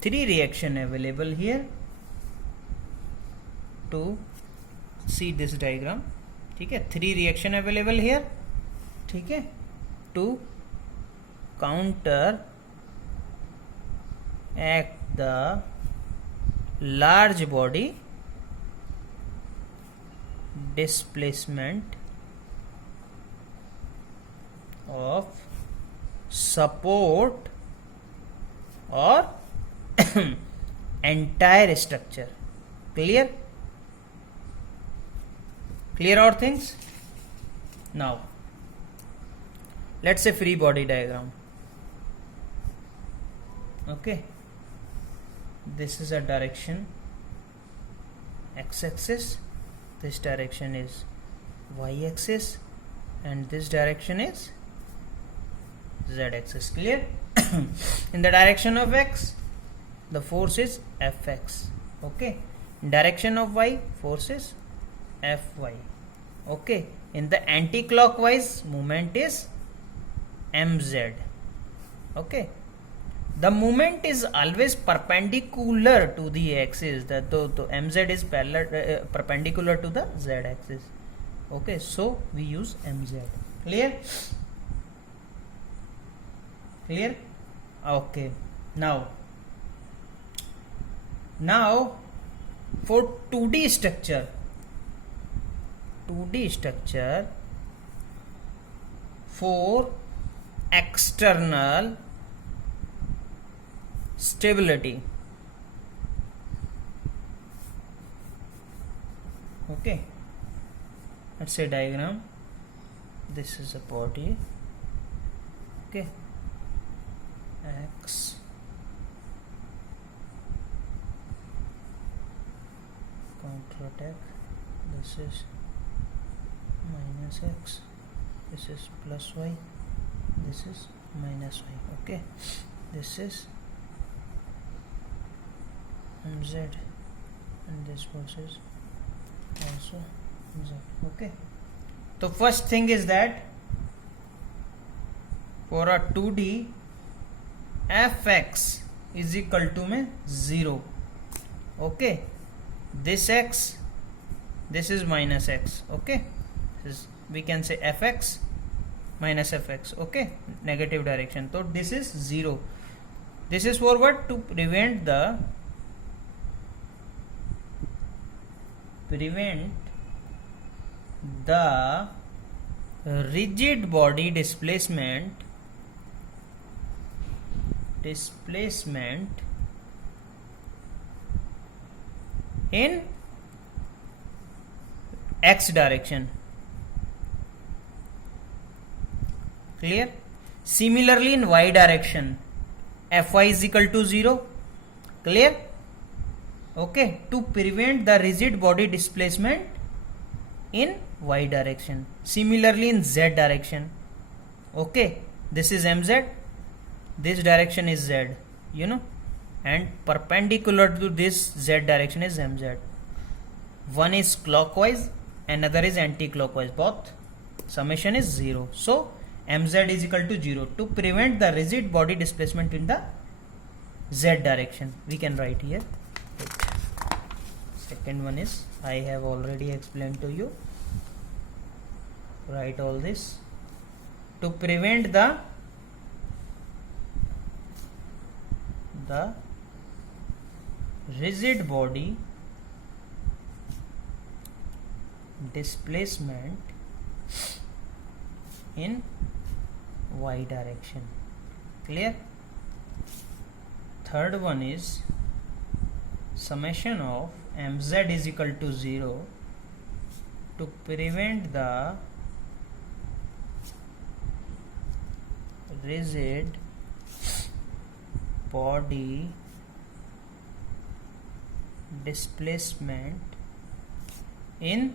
three reaction available here to see this diagram. ठीक है, three reaction available here. ठीक है, to counter act the large body displacement of support or entire structure. Clear? Clear all things? Now let's say free body diagram. Okay, this is a direction x-axis, this direction is y-axis, and this direction is z-axis. Clear? In the direction of x, the force is Fx. Okay, in direction of y, force is Fy. Okay, in the anti-clockwise, movement is Mz. Okay, the movement is always perpendicular to the axis. That the Mz is parallel, perpendicular to the z axis. Okay, so we use Mz. Clear? Clear? Okay, now for 2D structure, for external stability. Okay, let's say diagram. This is a body. Okay, x counter attack. This is minus x, this is plus y, this is minus y. Okay, this is mz, and this force is also z. Okay, so first thing is that for a 2D, fx is equal to में 0. Okay, this x, this is minus x. Okay, this is, we can say fx minus fx. Okay, negative direction, so this is 0. This is for what? To prevent the rigid body displacement in x direction. Clear? Similarly in y direction, Fy is equal to 0. Clear? Okay, to prevent the rigid body displacement in y direction. Similarly in z direction. Okay, this is mz, this direction is z, you know, and perpendicular to this z direction is mz. One is clockwise, another is anti-clockwise. Both summation is 0. So mz is equal to 0 to prevent the rigid body displacement in the z direction. We can write here. Second one is, I have already explained to you. Write all this. To prevent the rigid body displacement in y direction. Clear? Third one is summation of mz is equal to 0 to prevent the rigid body displacement in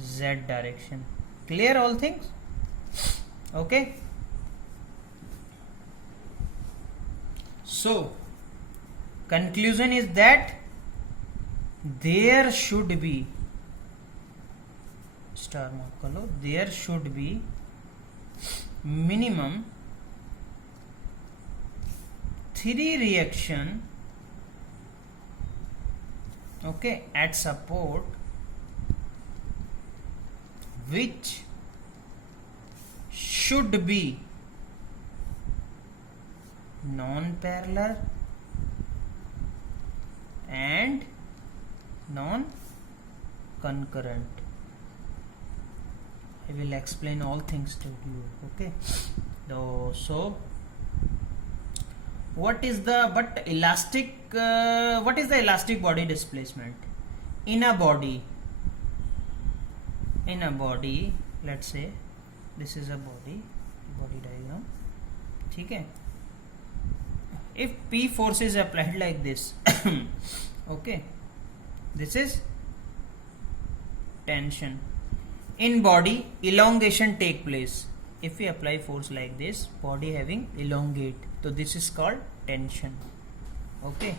z direction. Clear all things? Okay, so conclusion is that there should be, star mark कर लो, there should be minimum 3 reaction Okay, at support which should be non-parallel and non-concurrent. I will explain all things to you. Okay, so what is the elastic body displacement in a body? Let's say this is a body diagram. Okay, if P force is applied like this okay, this is tension. In body, elongation take place. If we apply force like this, body having elongate, so this is called tension. Okay,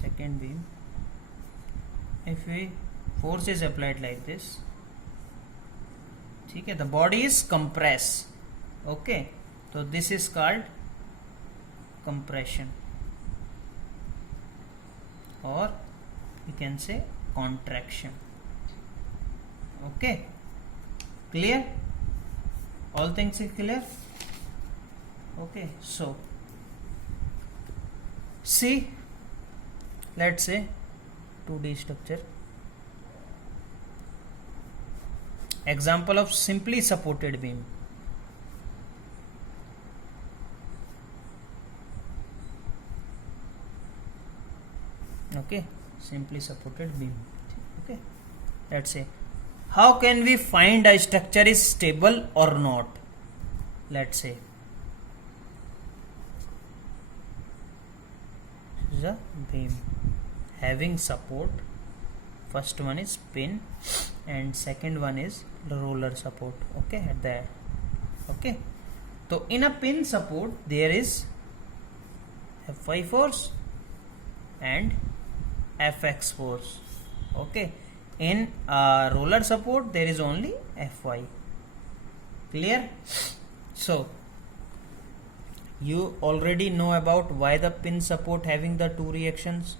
second beam, if we force is applied like this, okay, the body is compressed. Okay, so this is called compression, or you can say contraction. Okay, clear? All things are clear? Okay, so see, let's say 2D structure, example of simply supported beam. Okay, simply supported beam. Okay, let's say, how can we find a structure is stable or not? Let's say this is a beam having support. First one is pin and second one is roller support. Okay, at the okay, so in a pin support there is Fy force and Fx force. Okay, in roller support there is only Fy. Clear? So you already know about why the pin support having the two reactions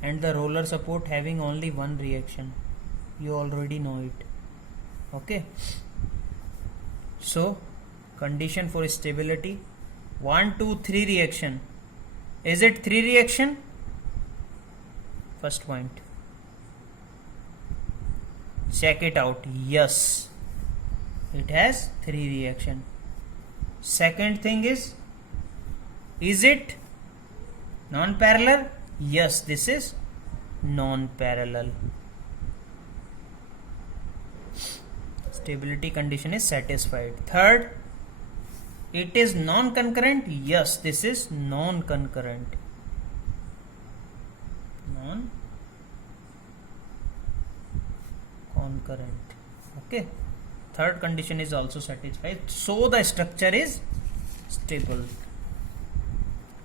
and the roller support having only one reaction. You already know it. Okay, so condition for stability, 1 2 3 reaction. Is it 3 reaction? First point, check it out. Yes, it has 3 reaction. Second thing is it non-parallel? Yes, this is non-parallel. Stability condition is satisfied. Third, it is non-concurrent? Yes, this is non-concurrent. Non-concurrent. Okay, third condition is also satisfied, so the structure is stable.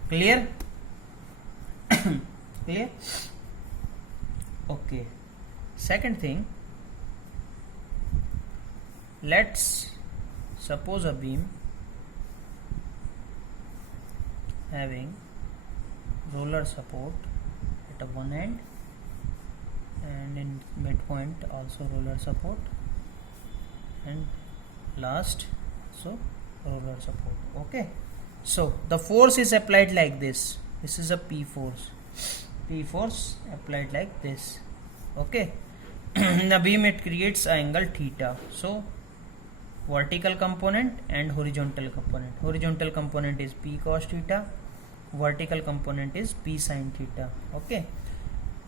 Clear? Clear? Okay, second thing, let's suppose a beam having roller support at one end and in midpoint also roller support and last so roller support. Okay, so the force is applied like this. This is a P force applied like this. Okay, in the beam it creates an angle theta. So vertical component and horizontal component is P cos theta, vertical component is P sin theta. Okay,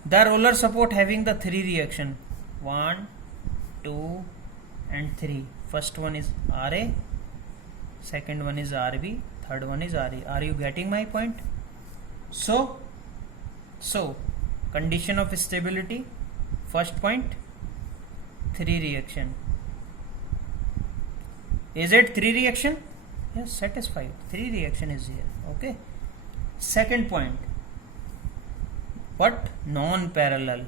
the roller support having the 3 reaction, 1 2 and 3. First one is Ra, second one is Rb, third one is Re. Are you getting my point? So condition of stability, first point, 3 reaction. Is it 3 reaction? Yes, satisfied. 3 reaction is here. Okay, second point, what? Non-parallel.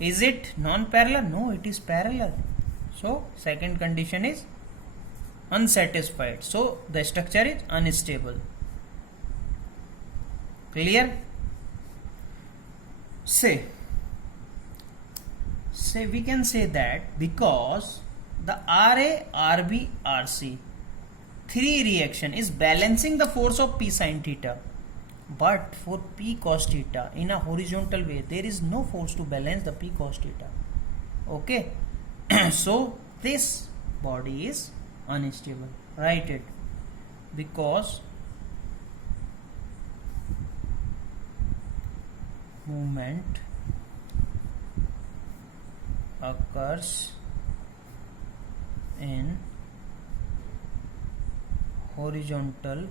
Is it non-parallel? No, it is parallel. So second condition is unsatisfied, so the structure is unstable. Clear? Say we can say that because the RA, RB, RC three reaction is balancing the force of P sin theta, but for P cos theta in a horizontal way there is no force to balance the P cos theta. Okay. So this body is unstable. Write it. Because movement occurs in horizontal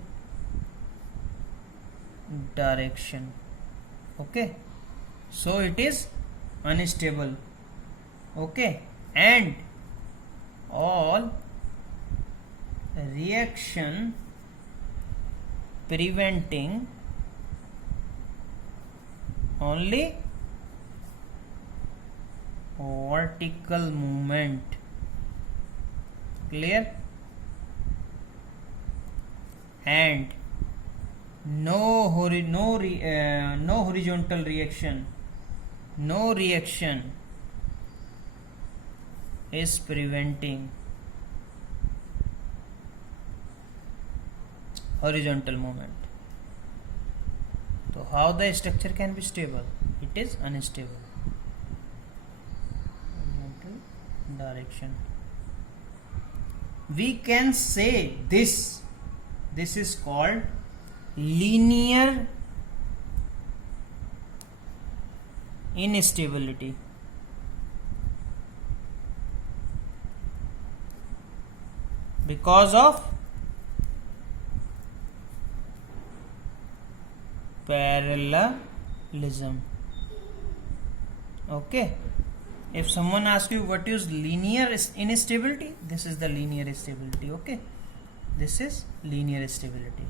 direction. Okay, so it is unstable. Okay, and all reaction preventing only vertical movement. Clear? And no horizontal reaction, no reaction is preventing horizontal movement. So how the structure can be stable? It is unstable. Horizontal direction. We can say this is called linear instability. Because of parallelism. Okay, if someone asks you what is linear instability, this is the linear stability. Okay, this is linear stability.